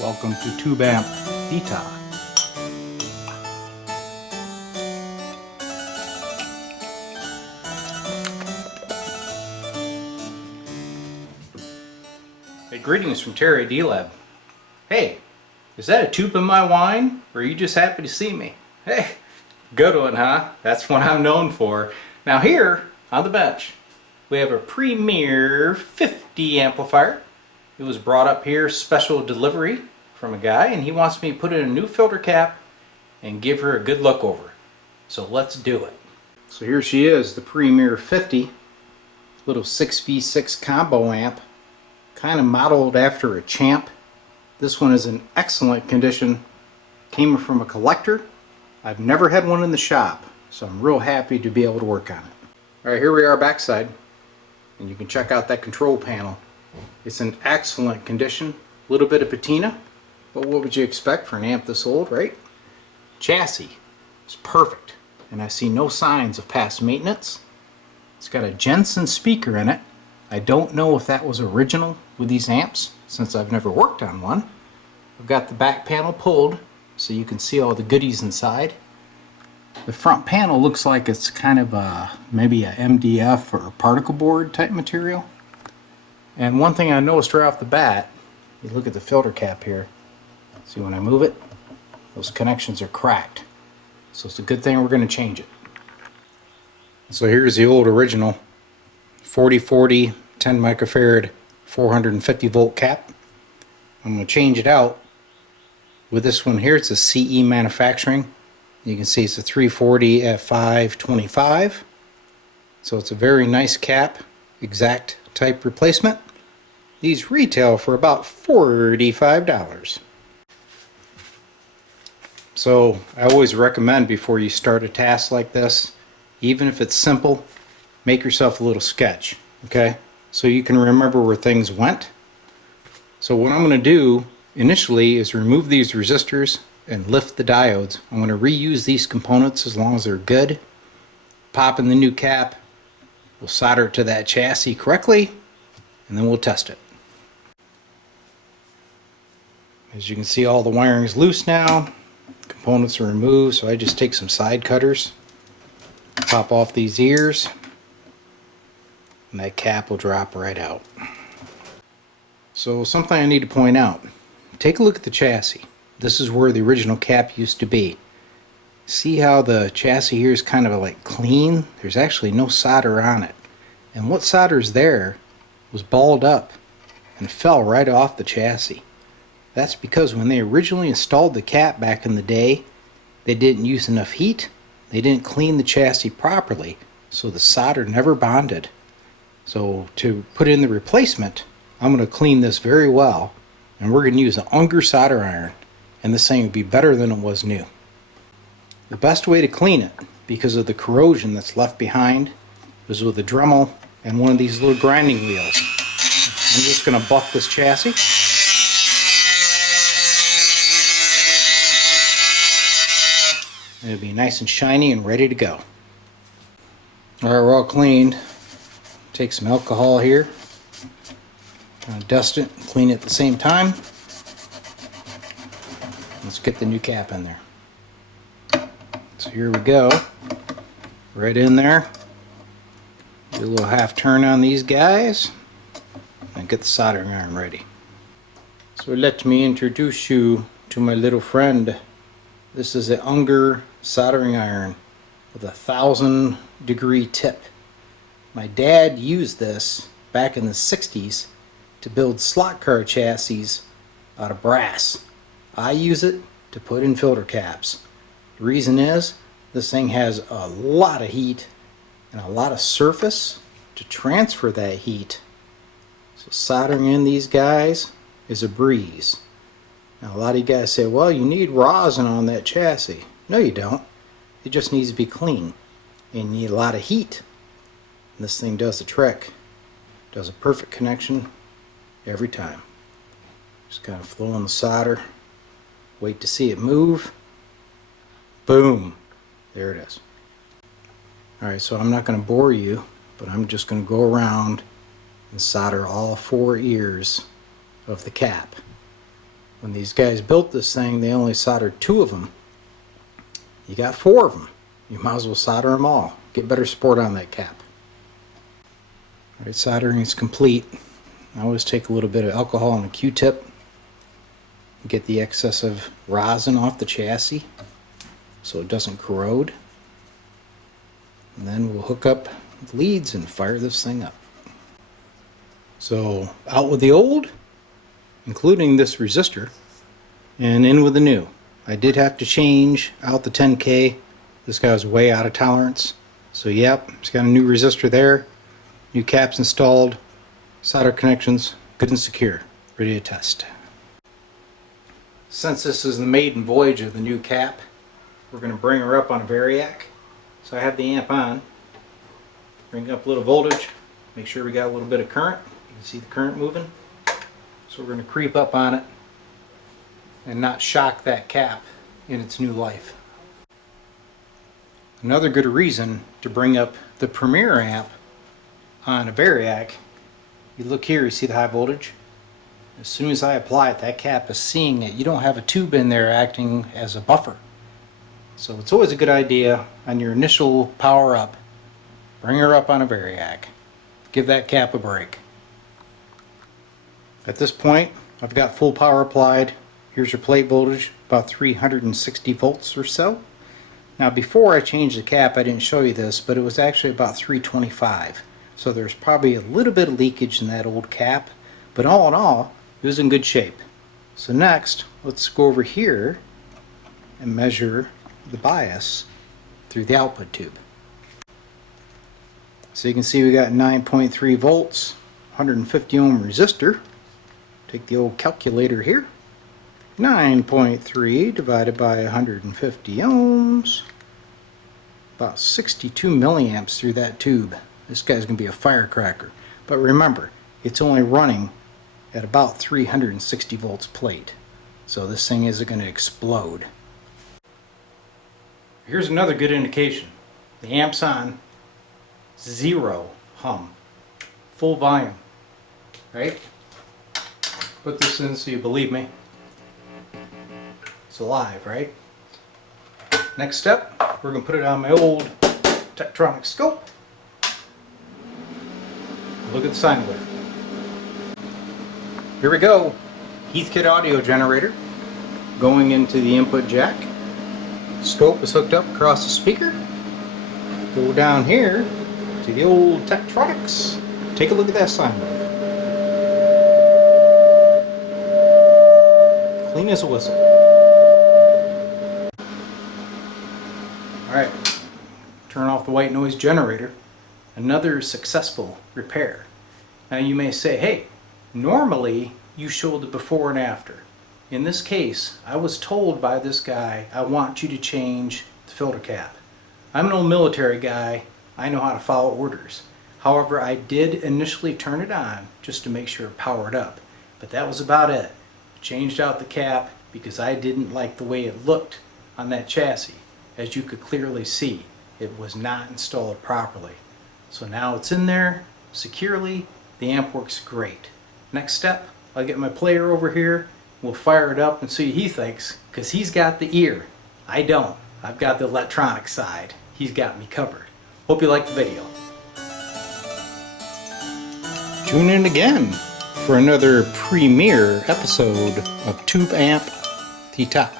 Welcome to Tube Amp Beta. Hey, greetings from Terry D-Lab. Hey, is that a tube in my wine, or are you just happy to see me? Hey, good one, huh? That's what I'm known for. Now here on the bench, we have a Premier 50 amplifier. It was brought up here, special delivery from a guy, and he wants me to put in a new filter cap and give her a good look over. So let's do it. So here she is, the Premier 50, little 6v6 combo amp, kind of modeled after a Champ. This one is in excellent condition, came from a collector. I've never had one in the shop, so I'm real happy to be able to work on it. Alright, here we are backside, and you can check out that control panel. It's in excellent condition, a little bit of patina, but what would you expect for an amp this old, right? Chassis is perfect, and I see no signs of past maintenance. It's got a Jensen speaker in it. I don't know if that was original with these amps, since I've never worked on one. I've got the back panel pulled, so you can see all the goodies inside. The front panel looks like it's kind of maybe a MDF or a particle board type material. And one thing I noticed right off the bat, you look at the filter cap here, see when I move it, those connections are cracked. So it's a good thing we're going to change it. So here's the old original 4040 10 microfarad 450 volt cap. I'm going to change it out with this one here. It's a CE manufacturing. You can see it's a 340 at 525. So it's a very nice cap, exact type replacement. These retail for about $45. So I always recommend before you start a task like this, even if it's simple, make yourself a little sketch, okay? So you can remember where things went. So what I'm going to do initially is remove these resistors and lift the diodes. I'm going to reuse these components as long as they're good. Pop in the new cap, we'll solder it to that chassis correctly, and then we'll test it. As you can see, all the wiring's loose now. Components are removed, so I just take some side cutters, pop off these ears, and that cap will drop right out. So something I need to point out, take a look at the chassis. This is where the original cap used to be. See how the chassis here is kind of like clean? There's actually no solder on it. And what solder is there was balled up and fell right off the chassis. That's because when they originally installed the cap back in the day, they didn't use enough heat, they didn't clean the chassis properly, so the solder never bonded. So to put in the replacement, I'm going to clean this very well, and we're going to use an Unger solder iron, and this thing will be better than it was new. The best way to clean it, because of the corrosion that's left behind, is with a Dremel and one of these little grinding wheels. I'm just going to buff this chassis. It'll be nice and shiny and ready to go. Alright, we're all cleaned. Take some alcohol here. Kind of dust it and clean it at the same time. Let's get the new cap in there. So here we go. Right in there. Do a little half turn on these guys. And get the soldering iron ready. So let me introduce you to my little friend. This is an Unger soldering iron with a 1000-degree tip. My dad used this back in the 60s to build slot car chassis out of brass. I use it to put in filter caps. The reason is this thing has a lot of heat and a lot of surface to transfer that heat. So soldering in these guys is a breeze. Now a lot of you guys say, well, you need rosin on that chassis. No, you don't. It just needs to be clean. And you need a lot of heat. And this thing does the trick. Does a perfect connection every time. Just kind of flow in the solder. Wait to see it move. Boom. There it is. Alright, so I'm not going to bore you, but I'm just going to go around and solder all 4 ears of the cap. When these guys built this thing, they only soldered 2 of them. You got 4 of them. You might as well solder them all. Get better support on that cap. Alright, soldering is complete. I always take a little bit of alcohol and a Q-tip. Get the excessive rosin off the chassis so it doesn't corrode. And then we'll hook up the leads and fire this thing up. So out with the old, including this resistor, and in with the new. I did have to change out the 10K. This guy was way out of tolerance. So yep, it's got a new resistor there, new caps installed, solder connections, good and secure, ready to test. Since this is the maiden voyage of the new cap, we're going to bring her up on a variac. So I have the amp on, bring up a little voltage, make sure we got a little bit of current. You can see the current moving. So we're going to creep up on it and not shock that cap in its new life. Another good reason to bring up the Premier amp on a variac, you look here, you see the high voltage? As soon as I apply it, that cap is seeing it. You don't have a tube in there acting as a buffer. So it's always a good idea on your initial power up, bring her up on a variac. Give that cap a break. At this point, I've got full power applied. Here's your plate voltage, about 360 volts or so. Now before I changed the cap, I didn't show you this, but it was actually about 325. So there's probably a little bit of leakage in that old cap, but all in all, it was in good shape. So next, let's go over here and measure the bias through the output tube. So you can see we got 9.3 volts, 150 ohm resistor. Take the old calculator here. 9.3 divided by 150 ohms. About 62 milliamps through that tube. This guy's going to be a firecracker. But remember, it's only running at about 360 volts plate. So this thing isn't going to explode. Here's another good indication. The amp's on, 0 hum, full volume, right? Put this in so you believe me. It's alive, right? Next step, we're going to put it on my old Tektronix scope. Look at the sine wave. Here we go. Heathkit audio generator going into the input jack. Scope is hooked up across the speaker. Go down here to the old Tektronix. Take a look at that sine wave. Clean as a whistle. Alright, turn off the white noise generator. Another successful repair. Now you may say, hey, normally you show the before and after. In this case, I was told by this guy, I want you to change the filter cap. I'm an old military guy, I know how to follow orders. However, I did initially turn it on just to make sure it powered up. But that was about it. Changed out the cap because I didn't like the way it looked on that chassis. As you could clearly see, it was not installed properly. So now it's in there securely. The amp works great. Next step, I'll get my player over here. We'll fire it up and see what he thinks, because he's got the ear. I don't. I've got the electronic side. He's got me covered. Hope you liked the video. Tune in again for another premiere episode of Tube Amp The Top.